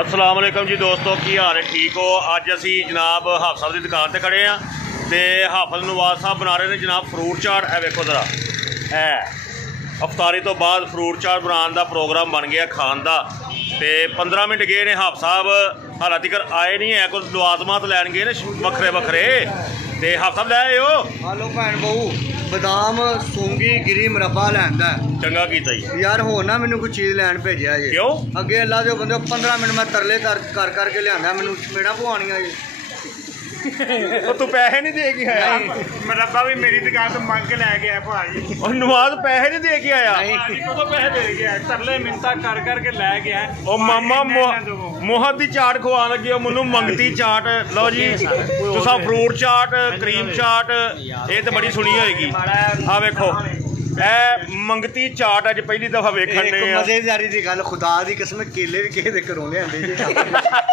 अस्सलाम वालेकुम जी दोस्तों, की हाल है? ठीक हो? अज असी जनाब हाफिज़ साहब की दुकान पर खड़े हाँ तो हाफिज़ नवाज साहब बना रहे हैं जनाब फ्रूट चाट। है वेखो जरा, है अफतारी तो बाद फ्रूट चाट बनाने का प्रोग्राम बन गया खान का। तो 15 मिनट गए ने हाफिज़ साहब हाल तक आए नहीं है, कोई लवाजमात लैन गए ने वखरे वखरे। तो हाफिज़ साहब लै आए हो? हेलो भैन बहू, बदाम सूंगी गिरी मुरब्बा लैंदा चंगा कीता जी यार। हो ना मैनू कोई चीज़ लैन भेजा जी। क्यों? अगे अल्लाह दे बंदे 15 मिनट मैं तरले कर करके लिया, मैनू चपेड़ा पवानियां जी। तो तू पैसे नहीं दे के आया? मुरब्बा भी मेरी दुकान तो मंग के लैके आया भाजी। और नवाज पैसे नहीं दे के आया? कदों पैसे दे के आया, तरले मिन्नतां कर करके लैके आया। ओ मामा मोहत दी चाट खवा लगे हो मैनू मंगती चाट। लो जी तुसा फ्रूट चाट क्रीम चाट ये तो बड़ी सुनी होएगी। आ वेखो ए मंगती चाट अज पहली दफा वेखण ने। मजेदारी दी गल, खुदा दी कसम केले भी किसे दे घरों लिआंदे जी,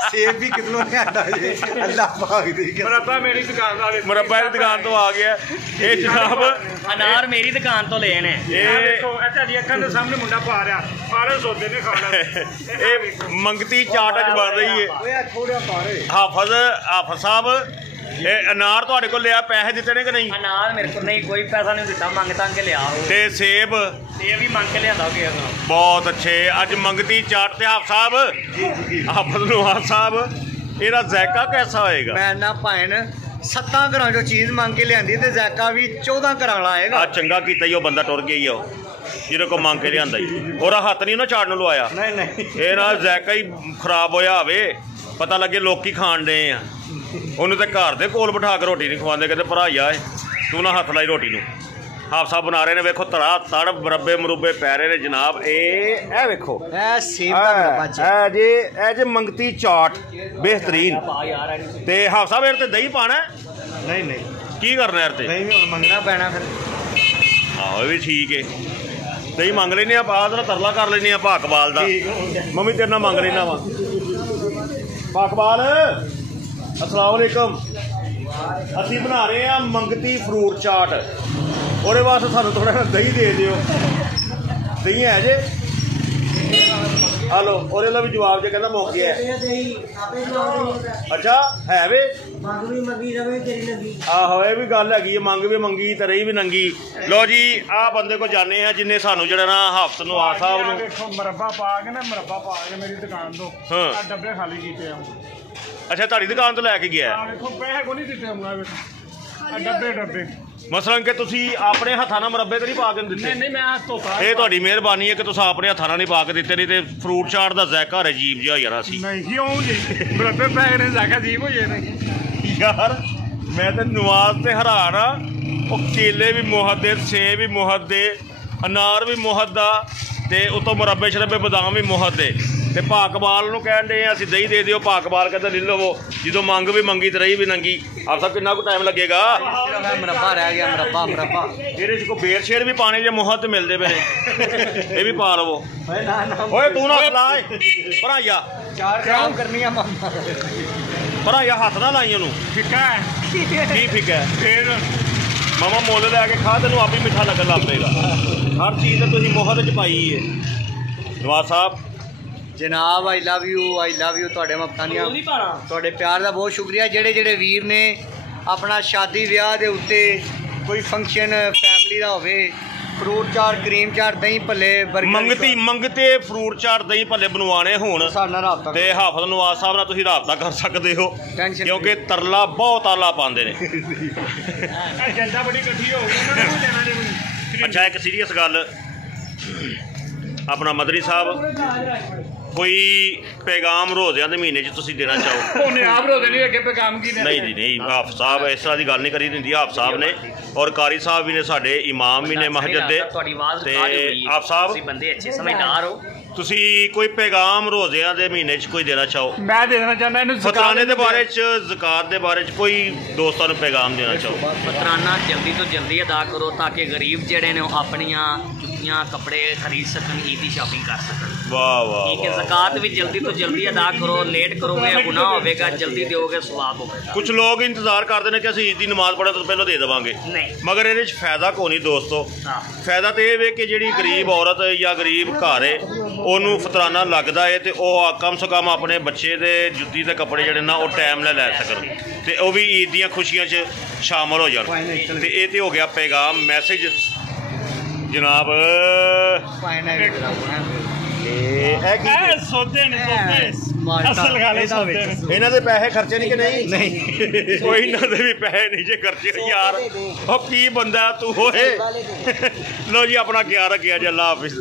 सेब भी कितनों लिआंदा जी। अल्लाह पाक दी मुरब्बा मेरी दुकान दा, मुरब्बा की दुकान तो आ गया। ये जनाब अनार मेरी दुकान तो लेने। ये देखो अच्छा जी अखां दे सामने मुंडा पा रहा, सारे सोचे ने खाना। ये मंगती चाट अज बन रही है। ओए थोड़ा पारे हाफिज़ साहब ये अनार तुहाडे कोल लिया, पैसे दिते ने कि नहीं? अनार मेरे को नहीं, कोई पैसा नहीं दिता, मंग तंग के लिया। ते सेब भी मंग के लिया गया। बहुत अच्छे। अज मंगती चाट ते हाफिज़ साहब हाफिज़ नवाज साहब एदा जायका कैसा होएगा? मैं ना भैन 7 घरों जो चीज़ मंग के लियांदी ते जायका भी 14 घरां वाला आएगा। चंगा कीता ही, बंदा टुर गया ही जिहदे को मंग के लियांदा ही। और हत्थ नहीं ना चाट नूं लवाया। नहीं नहीं ये ना जायका ही खराब होया होवे, पता लगे लोग खाण डे आ। उन्होंने तो घर के कोल बिठा के रोटी नहीं खवाते, कहते भराइया है तू ना हथ लाई रोटी नूं। हाफिज़ साहब बना रहे ने, वेखो तड़ा तड़ मुरब्बे मुरुब्बे पै रहे ने जनाब। ए वेखो ए सेब दा मुरब्बा जी, ए जे मंगती चाट बेहतरीन। ते हाफिज़ साहब इहदे ते दही पाना है? नहीं नहीं की करना है इहदे? नहीं हुण मंगना पैना फिर। आहो ये भी ठीक है, दही मंग लेने आप, आदर तरला कर लेने आप भाकबाल का। मम्मी तेरे नाल मंग लेना वा भाकबाल। अस्सलाम वालेकुम। असी बना रहे हैं मंगती फ्रूट चाट, और वास्ते सानू थोड़ा दही दे दियो। दही है जे? हेलो, और ਇਹਦਾ ਵੀ ਜਵਾਬ ਜੇ ਕਹਿੰਦਾ ਮੁੱਕ ਗਿਆ। ਅੱਛਾ ਹੈ ਵੇ ਮੰਗ ਵੀ ਮੰਗੀ ਰਵੇ ਤੇਰੀ ਨੰਗੀ। ਆਹੋ ਇਹ ਵੀ ਗੱਲ ਹੈਗੀ ਹੈ, ਮੰਗ ਵੀ ਮੰਗੀ ਤੇ ਰਹੀ ਵੀ ਨੰਗੀ। ਲੋ ਜੀ ਆਹ ਬੰਦੇ ਕੋ ਜਾਣੇ ਆ ਜਿੰਨੇ ਸਾਨੂੰ ਜਿਹੜਾ ਨਾ ਹਾਫਿਜ਼ ਨਵਾਜ਼ ਸਾਹਿਬ ਨੂੰ ਦੇਖੋ ਮੁਰੱਬਾ ਪਾ ਕੇ ਨਾ, ਮੁਰੱਬਾ ਪਾ ਕੇ ਮੇਰੀ ਦੁਕਾਨ ਤੋਂ ਆ ਡੱਬੇ ਖਾਲੀ ਕੀਤੇ ਆ। ਅੱਛਾ ਤੁਹਾਡੀ ਦੁਕਾਨ ਤੋਂ ਲੈ ਕੇ ਗਿਆ? ਆ ਵੇਖੋ ਪੈਸੇ ਕੋ ਨਹੀਂ ਦਿੱਤੇ ਹੁਣਾ, ਵੇਖੋ ਆ ਡੱਬੇ ਡੱਬੇ। ਮਸਲਨ ਕਿ ਤੁਸੀਂ ਆਪਣੇ ਹੱਥਾਂ ਨਾਲ ਮੁਰੱਬੇ ਤੇ ਨਹੀਂ ਪਾ ਕੇ ਦਿੱਤੇ? ਨਹੀਂ ਨਹੀਂ ਮੈਂ ਹੱਥ ਧੋਤਾ। ਇਹ ਤੁਹਾਡੀ ਮਿਹਰਬਾਨੀ ਹੈ ਕਿ ਤੁਸੀਂ ਆਪਣੇ ਹੱਥਾਂ ਨਾਲ ਨਹੀਂ ਪਾ ਕੇ ਦਿੱਤੇ, ਨਹੀਂ ਤੇ ਫਰੂਟ ਚਾਟ ਦਾ ਜ਼ਾਇਕਾ ਅਜੀਬ ਜਿਹਾ ਯਾਰ ਸੀ। ਨਹੀਂ ਕਿਉਂ ਜੀ, ਮੁਰੱਬੇ ਪੈਸੇ ਨੇ ਜ਼ਾਇਕਾ ਅਜੀਬ ਹੋ ਜਾਏ ਨੇ ਯਾਰ। ਮੈਂ ਤੇ ਨਵਾਜ਼ ਤੇ ਹੈਰਾਨ ਆ, ਉਹ ਕੇਲੇ ਵੀ ਮੁਹੱਦ ਦੇ, ਸੇਬ ਵੀ ਮੁਹੱਦ ਦੇ, ਅਨਾਰ ਵੀ ਮੁਹੱਦ ਦਾ, ਤੇ ਉਤੋਂ ਮੁਰੱਬੇ ਸ਼ਰੱਬੇ ਬਦਾਮ ਵੀ ਮੁਹੱਦ ਦੇ। ਤੇ ਭਾਕਬਾਲ ਨੂੰ ਕਹਿਣ ਦੇ ਅਸੀਂ ਦਹੀਂ ਦੇ ਦਿਓ, ਭਾਕਬਾਲ ਕਹਿੰਦਾ ਲੈ ਲਵੋ। ਜਦੋਂ ਮੰਗ ਵੀ ਮੰਗੀ ਤੇ ਰਹੀ ਵੀ ਨੰਗੀ। ਆਪ ਸਭ ਕਿੰਨਾ ਕੁ ਟਾਈਮ ਲੱਗੇਗਾ? मुरब्बा रह गया, मुरब्बा मुरब्बा। ਇਹਦੇ 'ਚ ਕੋਈ ਬੇਰ ਸ਼ੇਰ ਵੀ ਪਾਣੇ ਜੇ ਮੁਹੱਦ ਮਿਲਦੇ ਪਏ ਨੇ, ਇਹ ਵੀ ਪਾ ਲਵੋ। ਓਏ ਤੂੰ ਨਾ ਲਾ ਭਰਾਈਆ, चार काम करनी है मामा। ਭਰਾਈਆ ਹੱਥ ਨਾ ਲਾਈ ਉਹਨੂੰ। ਫਿੱਕਾ ਹੈ ਕੀ ਫਿੱਕਾ? ਫੇਰ ਮਾਮਾ ਮੁੱਲ ਲੈ ਕੇ ਖਾ, ਤੈਨੂੰ ਆਪ ਹੀ ਮਿੱਠਾ ਲੱਗਣ ਲੱਗ ਪਏਗਾ। ਹਰ ਚੀਜ਼ ਤਾਂ ਤੁਸੀਂ ਮੁਹੱਦ 'ਚ ਪਾਈ ਹੈ। ਨਵਾਜ਼ ਸਾਹਿਬ जनाब आई लव यू ਤੁਹਾਡੇ ਮਪਤਾਨੀਆਂ, ਤੁਹਾਡੇ ਪਿਆਰ ਦਾ ਬਹੁਤ ਸ਼ੁਕਰੀਆ। ਜਿਹੜੇ ਜਿਹੜੇ ਵੀਰ ਨੇ ਆਪਣਾ ਸ਼ਾਦੀ ਵਿਆਹ ਦੇ ਉੱਤੇ ਕੋਈ ਫੰਕਸ਼ਨ ਫੈਮਿਲੀ ਦਾ ਹੋਵੇ, fruit chaat cream chaat dahi bhalle ਮੰਗਤੇ fruit chaat dahi bhalle ਬਣਵਾਣੇ ਹੋਣ ਸਾਡੇ ਨਾਲ ਰਾਬਤਾ ਤੇ ਹਾਫਿਜ਼ ਨਵਾਜ਼ ਸਾਹਿਬ ਨਾਲ ਤੁਸੀਂ ਰਾਬਤਾ ਕਰ ਸਕਦੇ ਹੋ, ਕਿਉਂਕਿ ਤਰਲਾ ਬਹੁਤ ਆਲਾ ਪਾਉਂਦੇ ਨੇ। ਜਨਤਾ ਬੜੀ ਇਕੱਠੀ ਹੋ ਗਈ, ਉਹਨਾਂ ਨੂੰ ਲੈਣਾ ਨਹੀਂ। ਅੱਛਾ ਇੱਕ ਸੀਰੀਅਸ ਗੱਲ, ਆਪਣਾ ਮਦਰੀ ਸਾਹਿਬ कोई पैगाम रोज़ियां दे महीने च देना चाहो? ਉਹਨੇ ਆਪ ਰੋਜ਼ੇ ਨਹੀਂ ਅੱਗੇ ਪੈगाम ਕੀ ਨੇ? नहीं जी नहीं, हाफिज़ साहब इस तरह की गल नहीं करी दी। हाफिज़ साहब ने और कारी साहब भी ने, साडे इमाम भी ने मस्जिद दे। हाफिज़ साहब बंदे अच्छे समझदार हो, तुसी कोई पैगाम रोज़ियां दे महीने च कोई देना चाहो? मैं देना चाहना इन्हू फतराने दे बारे च, ज़कात दे बारे च कोई दोस्तां नूं पैगाम देना चाहो? फतराना जल्दी तो जल्दी अदा करो ताकि गरीब जेडे ने अपनियां खुशियाँ कपड़े खरीद सकन, ईद की शॉपिंग कर सकन। वाह वाह ठीक है, ज़कात भी जल्दी तो जल्दी अदा करो, लेट करोगे गुनाह होगा, जल्दी दोगे सवाब होगा। कुछ लोग इंतजार करते हैं कि ਅਸੀਂ ईद की नमाज पढ़े तो पहले दे देवांगे, नहीं मगर ये फायदा को नहीं दोस्तों। हाँ फायदा तो यह वे कि जी गरीब औरत या गरीब घर है ਉਹਨੂੰ ਫਤਰਾਨਾ लगता है तो वह कम से कम अपने बच्चे के जुत्ती के कपड़े जोड़े ना वो टाइम ले सकन तो वह भी ईद दी खुशियों शामिल हो जाए। तो ये तो हो गया पैगाम मैसेज जनाब। इन्हों के पैसे खर्चे नहीं कि नहीं? कोई इन्हों के भी पैसे नहीं जे खर्चे यार। की बंदा तू होए। लो जी अपना ख्याल रखिया जी, अल्लाह हाफिज़।